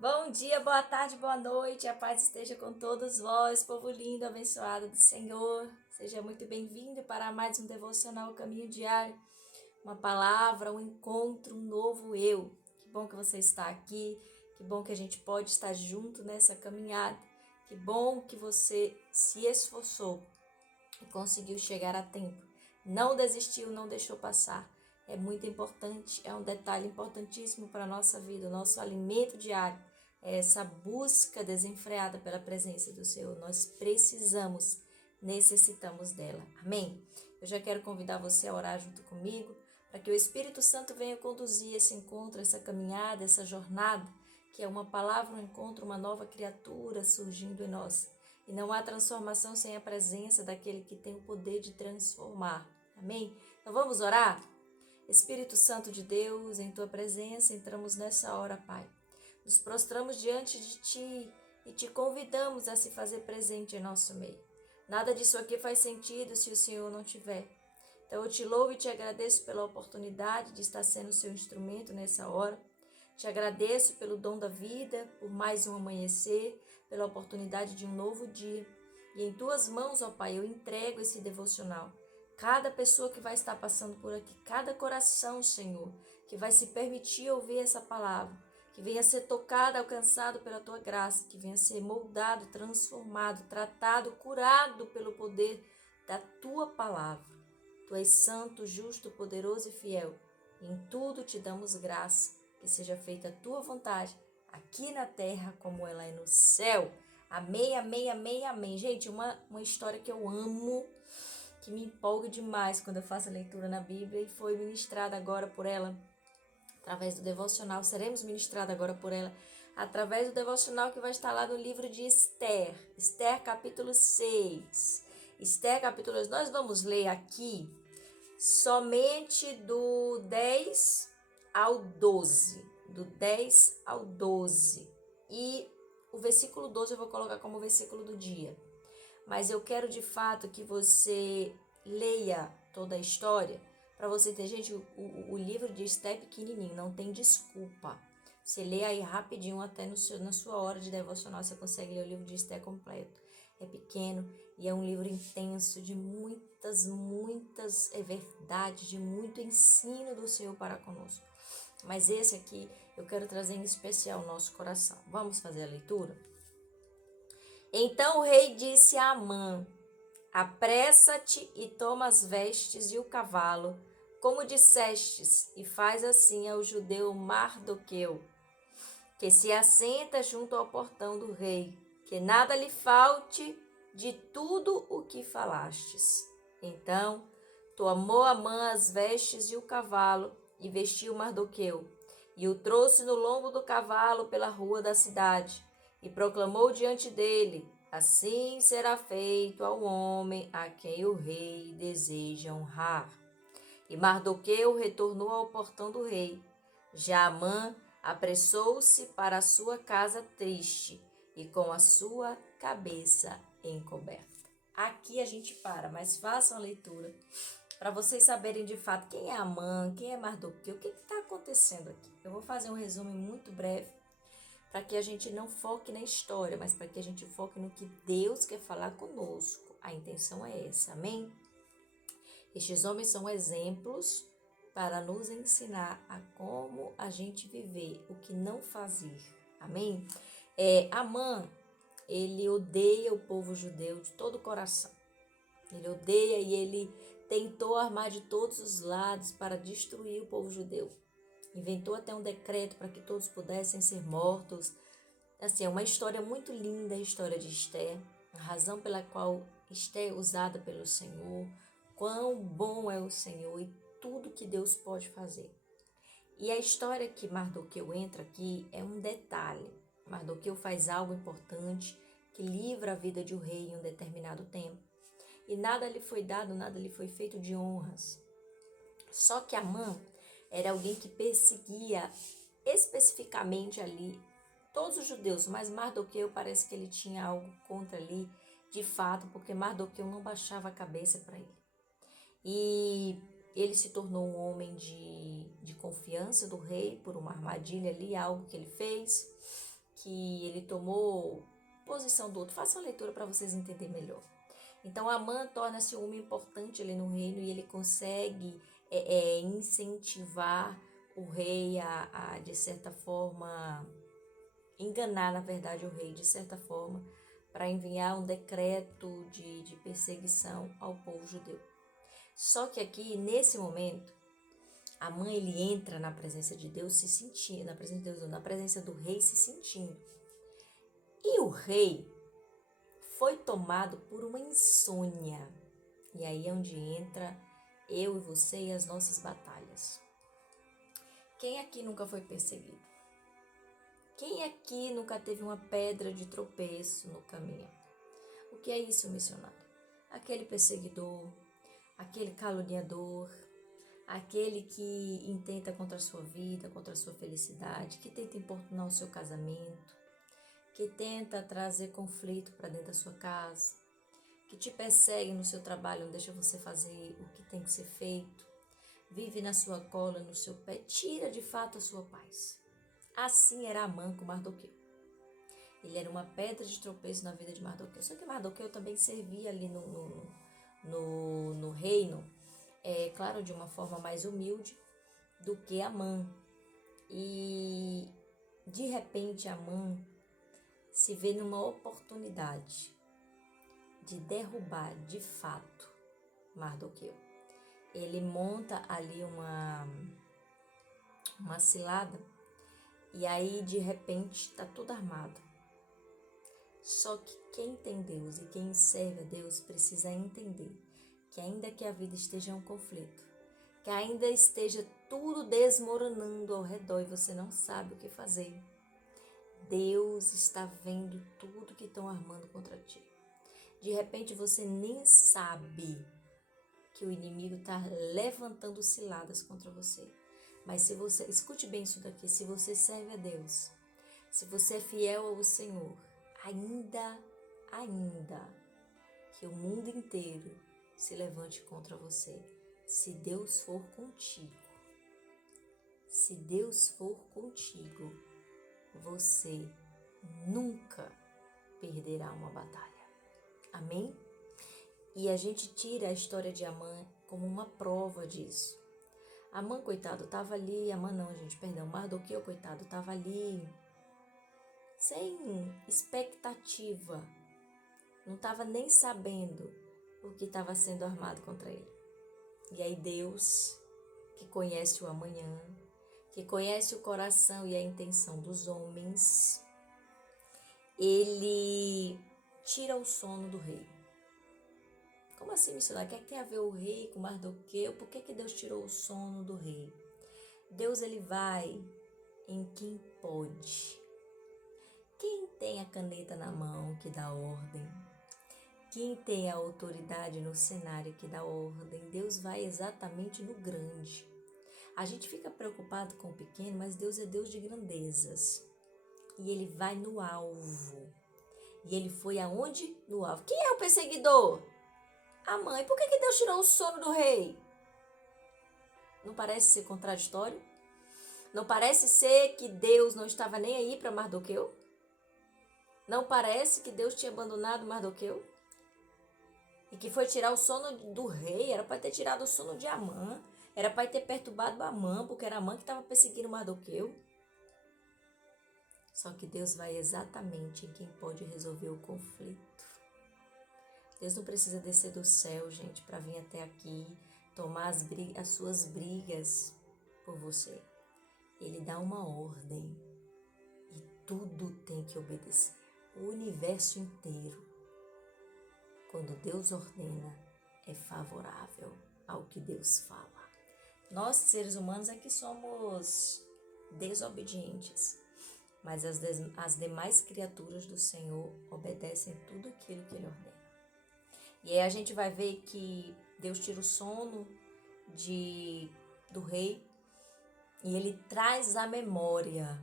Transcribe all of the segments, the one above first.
Bom dia, boa tarde, boa noite, a paz esteja com todos vós, povo lindo, abençoado do Senhor. Seja muito bem-vindo para mais um devocional Caminho Diário, uma palavra, um encontro, um novo eu. Que bom que você está aqui, que bom que a gente pode estar junto nessa caminhada, que bom que você se esforçou e conseguiu chegar a tempo. Não desistiu, não deixou passar. É muito importante, é um detalhe importantíssimo para a nossa vida, o nosso alimento diário. É essa busca desenfreada pela presença do Senhor. Nós precisamos, necessitamos dela. Amém? Eu já quero convidar você a orar junto comigo, para que o Espírito Santo venha conduzir esse encontro, essa caminhada, essa jornada, que é uma palavra, um encontro, uma nova criatura surgindo em nós. E não há transformação sem a presença daquele que tem o poder de transformar. Amém? Então vamos orar? Espírito Santo de Deus, em tua presença, entramos nessa hora, Pai. Nos prostramos diante de ti e te convidamos a se fazer presente em nosso meio. Nada disso aqui faz sentido se o Senhor não tiver. Então eu te louvo e te agradeço pela oportunidade de estar sendo seu instrumento nessa hora. Te agradeço pelo dom da vida, por mais um amanhecer, pela oportunidade de um novo dia. E em tuas mãos, ó Pai, eu entrego esse devocional. Cada pessoa que vai estar passando por aqui, cada coração, Senhor, que vai se permitir ouvir essa palavra, que venha ser tocado, alcançado pela tua graça, que venha ser moldado, transformado, tratado, curado pelo poder da tua palavra. Tu és santo, justo, poderoso e fiel. E em tudo te damos graça. Que seja feita a tua vontade, aqui na terra como ela é no céu. Amém, amém, amém, amém. Gente, uma história que eu amo, que me empolga demais quando eu faço a leitura na Bíblia e foi ministrada agora por ela, através do devocional. Seremos ministrados agora por ela, através do devocional que vai estar lá no livro de Esther. Esther, capítulo 6. Esther, capítulo 2. Nós vamos ler aqui somente do 10 ao 12. Do 10 ao 12. E o versículo 12 eu vou colocar como versículo do dia. Mas eu quero de fato que você leia toda a história para você ter, gente, o livro de Esther é pequenininho, não tem desculpa. Você lê aí rapidinho, até na sua hora de devocional, você consegue ler o livro de Esther completo. É pequeno e é um livro intenso, de muitas verdades, de muito ensino do Senhor para conosco. Mas esse aqui eu quero trazer em especial ao nosso coração. Vamos fazer a leitura? Então o rei disse a Amã: apressa-te e toma as vestes e o cavalo, como dissestes, e faz assim ao judeu Mardoqueu, que se assenta junto ao portão do rei, que nada lhe falte de tudo o que falastes. Então tomou Amã as vestes e o cavalo, e vestiu Mardoqueu, e o trouxe no lombo do cavalo pela rua da cidade, e proclamou diante dele: assim será feito ao homem a quem o rei deseja honrar. E Mardoqueu retornou ao portão do rei. Já Amã apressou-se para a sua casa triste e com a sua cabeça encoberta. Aqui a gente para, mas façam a leitura para vocês saberem de fato quem é Amã, quem é Mardoqueu, o que está acontecendo aqui. Eu vou fazer um resumo muito breve para que a gente não foque na história, mas para que a gente foque no que Deus quer falar conosco. A intenção é essa, amém? Estes homens são exemplos para nos ensinar a como a gente viver, o que não fazer, amém? Amã, ele odeia o povo judeu de todo o coração. Ele odeia e ele tentou armar de todos os lados para destruir o povo judeu. Inventou até um decreto para que todos pudessem ser mortos. Assim, é uma história muito linda, a história de Esther, a razão pela qual Esther é usada pelo Senhor, quão bom é o Senhor e tudo que Deus pode fazer. E a história que Mardoqueu entra aqui é um detalhe. Mardoqueu faz algo importante que livra a vida de um rei em um determinado tempo. E nada lhe foi dado, nada lhe foi feito de honras. Só que Amã era alguém que perseguia especificamente ali todos os judeus, mas Mardoqueu parece que ele tinha algo contra ali, de fato, porque Mardoqueu não baixava a cabeça para ele. E ele se tornou um homem de confiança do rei por uma armadilha ali, algo que ele fez. que ele tomou posição do outro. Faça uma leitura para vocês entenderem melhor. Então, Amã torna-se um homem importante ali no reino e ele consegue incentivar o rei de certa forma, enganar, na verdade, o rei, de certa forma, para enviar um decreto de perseguição ao povo judeu. Só que aqui, nesse momento, Amã, ele entra na presença de Deus se sentindo, na presença de Deus, na presença do rei se sentindo. E o rei foi tomado por uma insônia. E aí é onde entra eu e você e as nossas batalhas. Quem aqui nunca foi perseguido? Quem aqui nunca teve uma pedra de tropeço no caminho? O que é isso, missionário? Aquele perseguidor, aquele caluniador, aquele que intenta contra a sua vida, contra a sua felicidade, que tenta importunar o seu casamento, que tenta trazer conflito para dentro da sua casa, que te persegue no seu trabalho, não deixa você fazer o que tem que ser feito, vive na sua cola, no seu pé, tira de fato a sua paz. Assim era Amã com Mardoqueu. Ele era uma pedra de tropeço na vida de Mardoqueu. Só que Mardoqueu também servia ali no reino, claro, de uma forma mais humilde do que Amã. E de repente Amã se vê numa oportunidade de derrubar de fato Mardoqueu. Ele monta ali uma cilada e aí de repente está tudo armado. Só que quem tem Deus e quem serve a Deus precisa entender que ainda que a vida esteja em um conflito, que ainda esteja tudo desmoronando ao redor e você não sabe o que fazer, Deus está vendo tudo que estão armando contra ti. De repente você nem sabe que o inimigo está levantando ciladas contra você. Mas se você, escute bem isso daqui, se você serve a Deus, se você é fiel ao Senhor, ainda que o mundo inteiro se levante contra você, se Deus for contigo, você nunca perderá uma batalha. Amém? E a gente tira a história de Amã como uma prova disso. Amã, coitado, estava ali, Mardoqueu, coitado, estava ali sem expectativa, não estava nem sabendo o que estava sendo armado contra ele. E aí Deus, que conhece o amanhã, que conhece o coração e a intenção dos homens, ele tira o sono do rei. Como assim, missionário? O que tem a ver o rei com Mardoqueu? Por que Deus tirou o sono do rei? Deus, ele vai em quem pode. Quem tem a caneta na mão que dá ordem? Quem tem a autoridade no cenário que dá ordem? Deus vai exatamente no grande. A gente fica preocupado com o pequeno, mas Deus é Deus de grandezas. E ele vai no alvo. E ele foi aonde? No alvo. Quem é o perseguidor? A mãe. Por que Deus tirou o sono do rei? Não parece ser contraditório? Não parece ser que Deus não estava nem aí para Mardoqueu? Não parece que Deus tinha abandonado Mardoqueu? E que foi tirar o sono do rei? Era para ter tirado o sono de Amã. Era para ter perturbado Amã, porque era Amã que estava perseguindo Mardoqueu. Só que Deus vai exatamente em quem pode resolver o conflito. Deus não precisa descer do céu, gente, para vir até aqui, tomar as suas brigas por você. Ele dá uma ordem e tudo tem que obedecer. O universo inteiro, quando Deus ordena, é favorável ao que Deus fala. Nós, seres humanos, é que somos desobedientes, mas as demais criaturas do Senhor obedecem tudo aquilo que Ele ordena. E aí a gente vai ver que Deus tira o sono do rei e Ele traz à memória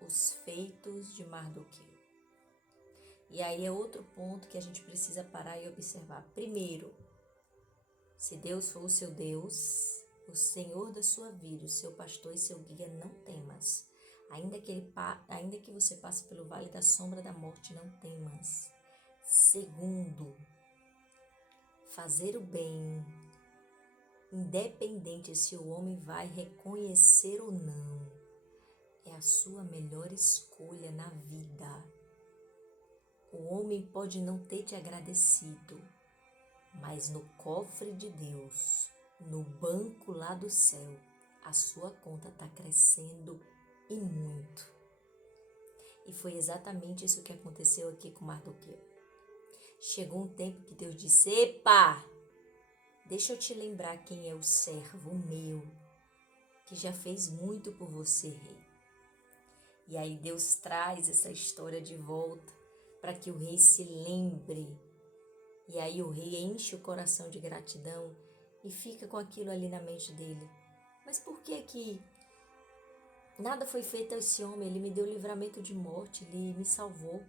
os feitos de Mardoqueu. E aí é outro ponto que a gente precisa parar e observar. Primeiro, se Deus for o seu Deus, o Senhor da sua vida, o seu pastor e seu guia, não temas. Ainda que você passe pelo vale da sombra da morte, não temas. Segundo, fazer o bem, independente se o homem vai reconhecer ou não, é a sua melhor escolha na vida. O homem pode não ter te agradecido, mas no cofre de Deus, no banco lá do céu, a sua conta está crescendo e muito. E foi exatamente isso que aconteceu aqui com Mardoqueu. Chegou um tempo que Deus disse: epa, deixa eu te lembrar quem é o servo meu, que já fez muito por você, rei. E aí Deus traz essa história de volta para que o rei se lembre. E aí o rei enche o coração de gratidão e fica com aquilo ali na mente dele. Mas por que nada foi feito a esse homem? Ele me deu livramento de morte, ele me salvou.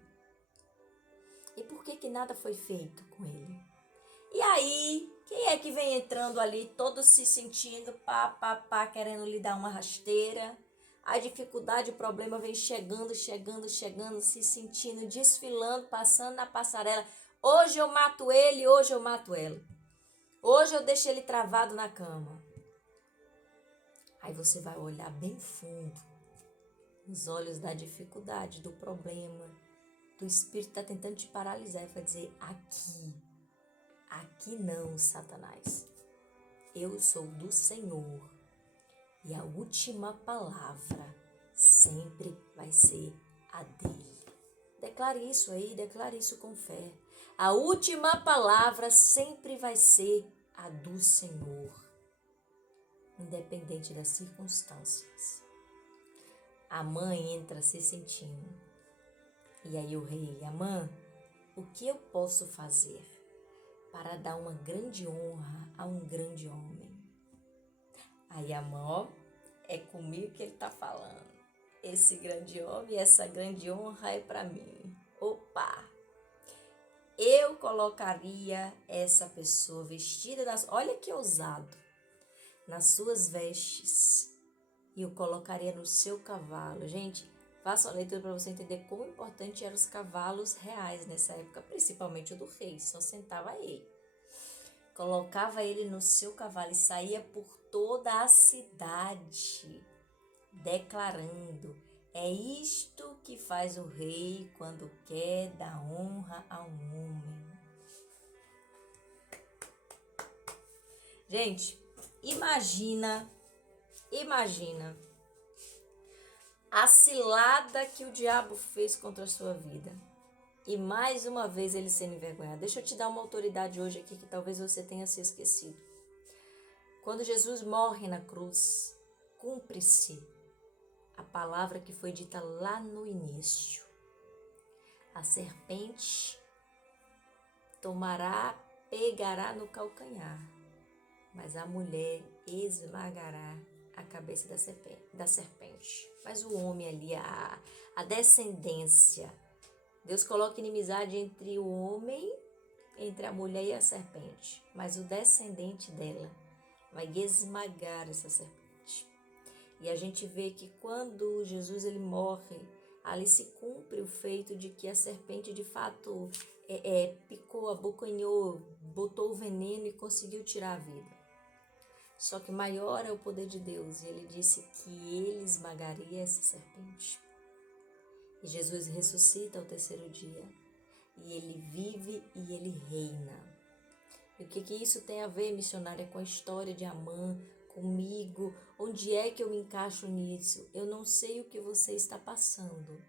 E por que nada foi feito com ele? E aí, quem é que vem entrando ali, todo se sentindo querendo lhe dar uma rasteira? A dificuldade, o problema vem chegando, se sentindo, desfilando, passando na passarela. Hoje eu mato ele, hoje eu mato ela. Hoje eu deixo ele travado na cama. Aí você vai olhar bem fundo, nos olhos da dificuldade, do problema, do espírito que está tentando te paralisar e vai dizer: aqui não, Satanás. Eu sou do Senhor. E a última palavra sempre vai ser a dele. Declare isso aí, declare isso com fé. A última palavra sempre vai ser a do Senhor, independente das circunstâncias. A mãe entra se sentindo. E aí o rei: Amã, o que eu posso fazer para dar uma grande honra a um grande homem? Aí Amã, é comigo que ele está falando. Esse grande homem, essa grande honra é para mim. Opa! Eu colocaria essa pessoa vestida olha que ousado, nas suas vestes, e eu colocaria no seu cavalo. Gente, faça uma leitura para você entender quão importante eram os cavalos reais nessa época, principalmente o do rei, só sentava ele. Colocava ele no seu cavalo e saía por toda a cidade, declarando: é isto que faz o rei quando quer dar honra a um homem. Gente, imagina a cilada que o diabo fez contra a sua vida. E mais uma vez ele sendo envergonhado. Deixa eu te dar uma autoridade hoje aqui que talvez você tenha se esquecido. Quando Jesus morre na cruz, cumpre-se a palavra que foi dita lá no início. A serpente pegará no calcanhar, mas a mulher esmagará a cabeça da serpente. Mas o homem ali, a descendência, Deus coloca inimizade entre o homem, entre a mulher e a serpente, mas o descendente dela vai esmagar essa serpente. E a gente vê que quando Jesus ele morre, ali se cumpre o feito de que a serpente de fato picou, abocanhou, botou o veneno e conseguiu tirar a vida. Só que maior é o poder de Deus, e ele disse que ele esmagaria essa serpente. E Jesus ressuscita ao terceiro dia, e ele vive e ele reina. E o que isso tem a ver, missionária, com a história de Amã, comigo? Onde é que eu me encaixo nisso? Eu não sei o que você está passando,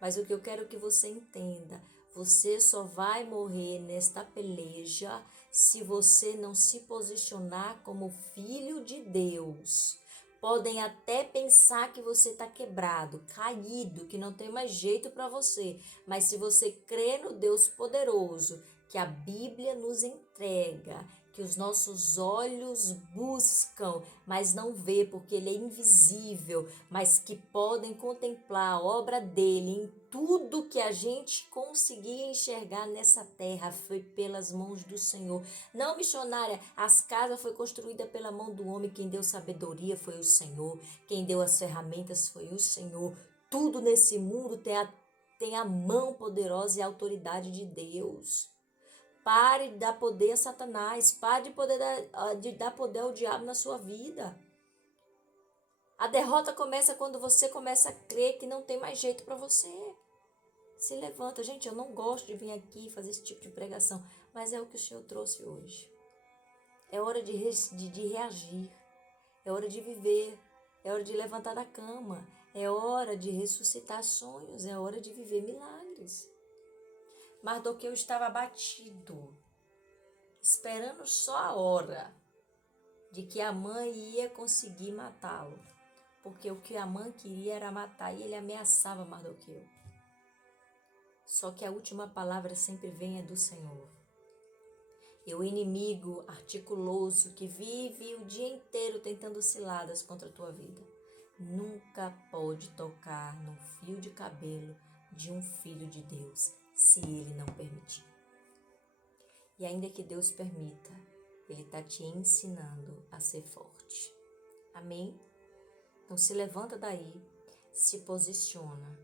mas o que eu quero que você entenda: você só vai morrer nesta peleja se você não se posicionar como filho de Deus. Podem até pensar que você está quebrado, caído, que não tem mais jeito para você. Mas se você crê no Deus poderoso, que a Bíblia nos entrega, que os nossos olhos buscam, mas não vê porque ele é invisível, mas que podem contemplar a obra dele em tudo que a gente conseguia enxergar nessa terra foi pelas mãos do Senhor. Não, missionária, as casas foi construída pela mão do homem, quem deu sabedoria foi o Senhor, quem deu as ferramentas foi o Senhor. Tudo nesse mundo tem a mão poderosa e a autoridade de Deus. Pare de dar poder a Satanás. Pare de dar poder ao diabo na sua vida. A derrota começa quando você começa a crer que não tem mais jeito para você. Se levanta. Gente, eu não gosto de vir aqui fazer esse tipo de pregação, mas é o que o Senhor trouxe hoje. É hora de reagir. É hora de viver. É hora de levantar da cama. É hora de ressuscitar sonhos. É hora de viver milagres. Mardoqueu estava abatido, esperando só a hora de que Amã ia conseguir matá-lo. Porque o que Amã queria era matar e ele ameaçava Mardoqueu. Só que a última palavra sempre vem do Senhor. E o inimigo articuloso que vive o dia inteiro tentando ciladas contra a tua vida, nunca pode tocar no fio de cabelo de um filho de Deus, se ele não permitir. E ainda que Deus permita, ele está te ensinando a ser forte. Amém? Então se levanta daí, se posiciona,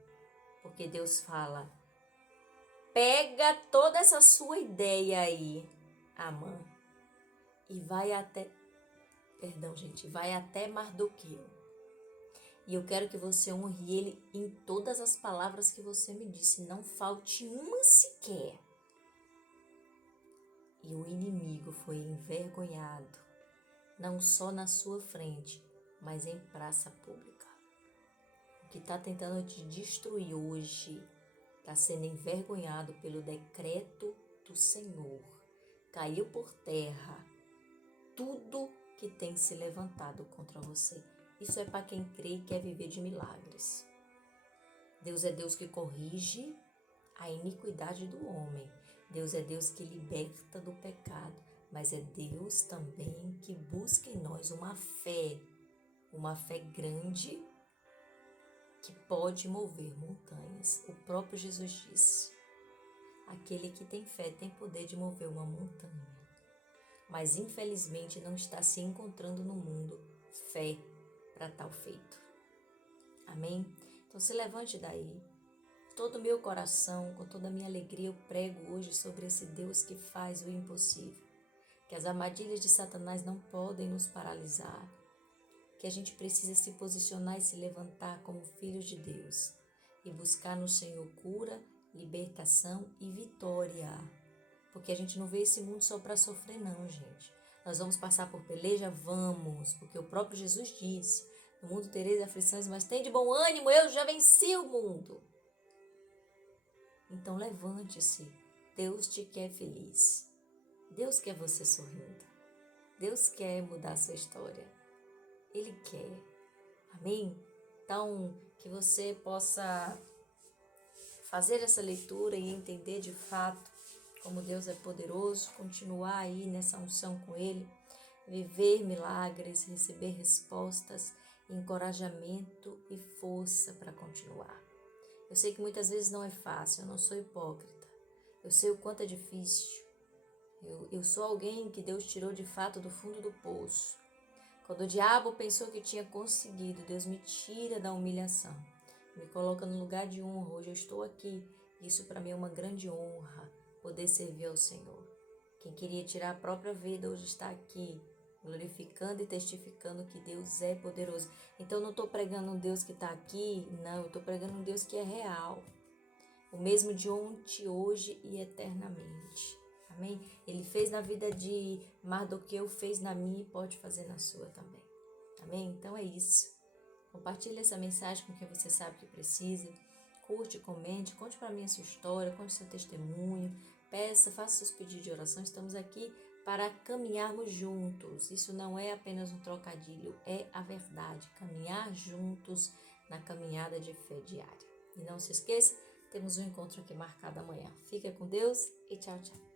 porque Deus fala, pega toda essa sua ideia aí, Amã, e vai até Mardoqueu. E eu quero que você honre ele em todas as palavras que você me disse. Não falte uma sequer. E o inimigo foi envergonhado, não só na sua frente, mas em praça pública. O que está tentando te destruir hoje está sendo envergonhado pelo decreto do Senhor. Caiu por terra tudo que tem se levantado contra você. Isso é para quem crê e quer viver de milagres. Deus é Deus que corrige a iniquidade do homem. Deus é Deus que liberta do pecado. Mas é Deus também que busca em nós uma fé grande que pode mover montanhas. O próprio Jesus disse, aquele que tem fé tem poder de mover uma montanha. Mas infelizmente não está se encontrando no mundo fé para tal feito. Amém? Então se levante daí. Todo o meu coração, com toda a minha alegria, eu prego hoje sobre esse Deus que faz o impossível. Que as armadilhas de Satanás não podem nos paralisar. Que a gente precisa se posicionar e se levantar como filhos de Deus. E buscar no Senhor cura, libertação e vitória. Porque a gente não vê esse mundo só para sofrer não, gente. Nós vamos passar por peleja? Vamos. Porque o próprio Jesus disse, no mundo tereis aflições, mas tem de bom ânimo, eu já venci o mundo. Então levante-se. Deus te quer feliz. Deus quer você sorrindo. Deus quer mudar a sua história. Ele quer. Amém? Então, que você possa fazer essa leitura e entender de fato como Deus é poderoso, continuar aí nessa unção com Ele, viver milagres, receber respostas, encorajamento e força para continuar. Eu sei que muitas vezes não é fácil, eu não sou hipócrita, eu sei o quanto é difícil. Eu sou alguém que Deus tirou de fato do fundo do poço. Quando o diabo pensou que tinha conseguido, Deus me tira da humilhação, me coloca no lugar de honra. Hoje eu estou aqui, isso para mim é uma grande honra, poder servir ao Senhor. Quem queria tirar a própria vida hoje está aqui, glorificando e testificando que Deus é poderoso. Então eu não estou pregando um Deus que está aqui, não, eu estou pregando um Deus que é real. O mesmo de ontem, hoje e eternamente. Amém? Ele fez na vida de Mardoqueu, fez na minha e pode fazer na sua também. Amém? Então é isso. Compartilhe essa mensagem com quem você sabe que precisa. Curte, comente, conte para mim a sua história, conte seu testemunho. Peça, faça seus pedidos de oração. Estamos aqui para caminharmos juntos. Isso não é apenas um trocadilho, é a verdade. Caminhar juntos na caminhada de fé diária. E não se esqueça, temos um encontro aqui marcado amanhã. Fica com Deus e tchau, tchau.